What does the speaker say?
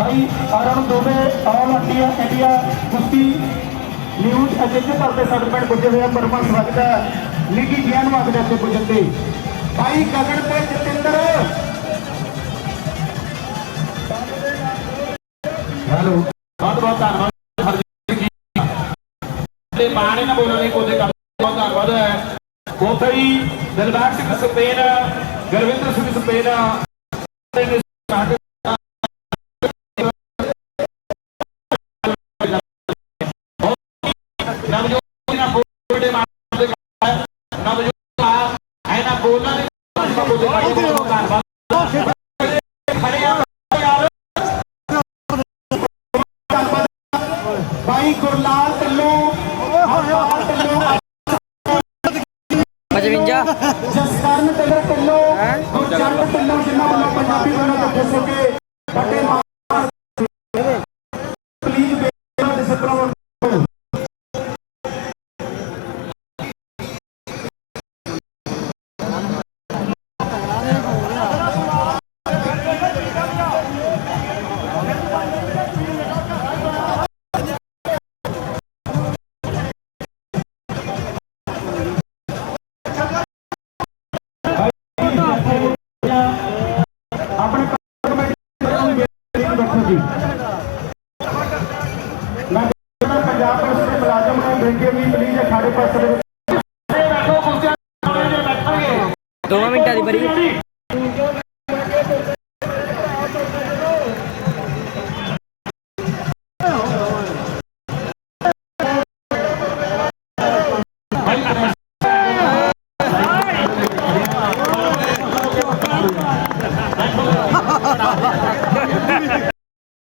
ਭਾਈ ਅਰਣ ਦੋਵੇ all India India, ਕੁਸ਼ਤੀ, ਨਿਊਜ਼ ਅਜਿਹੇ ਕਰਦੇ ਸਰਟੀਫਿਕੇਟ ਪੁੱਜੇ ਹੋਏ ਪਰਮਾ ਸਵਾਗਤ ਹੈ। ਲਿਖੀ ਗਿਆਨ ਵਾਗਦੇ ਇੱਥੇ ਪੁੱਜਣ ਤੇ। ਭਾਈ ਗਗਨ ਤੇ ਜਤਿੰਦਰ। ਹੈਲੋ। ਬਹੁਤ ਬਹੁਤ ਧੰਨਵਾਦ। ਹਰਜੀਤ ਜੀ ਤੇ ਬਾਣੇ ਨਾ ਬੋਲਣ ਲਈ ਕੋਦੇ ਬਹੁਤ ਧੰਨਵਾਦ ਹੈ। ਕੋਥਈ ਦਿਲਬਾਗ ਸਿੰਘ ਸਪੇਨ, ਗੁਰਵਿੰਦਰ ਸਿੰਘ ਸਪੇਨ ਨਵਜੋਤ ਨਾ ਬੋਲਦੇ ਮਾਰਦੇ ਨਵਜੋਤ ਆ ਐ ਬੋਲਣਾ ਨਹੀਂ ਧੰਨਵਾਦ ਖੜੇ ਆ ਯਾਰ ਭਾਈ ਗੁਰਲਾਲ ਢਿੱਲੋਂ ਹਰਪਾਲ ਢਿੱਲੋਂ 55 ਜਸਕਰਨ ਢਿੱਲੋਂ ਗੁਰਚਰਨ ਢਿੱਲੋਂ, ਜਿਨ੍ਹਾਂ ਵੱਲੋਂ ਪੰਜਾਬੀ ਬੋਲਣ ਤੋਂ ਦੱਸੋ ਜੀ ਮੈਂ ਪੰਜਾਬ ਪੁਲਿਸ ਦੇ ਮੁਲਾਜ਼ਮ ਨੂੰ ਬੇਨਤੀ ਵੀ ਪਲੀਜ਼ ਸਾਡੇ ਪਾਸੇ ਦੋ ਮਿੰਟਾਂ ਦੀ ਬਰੀ।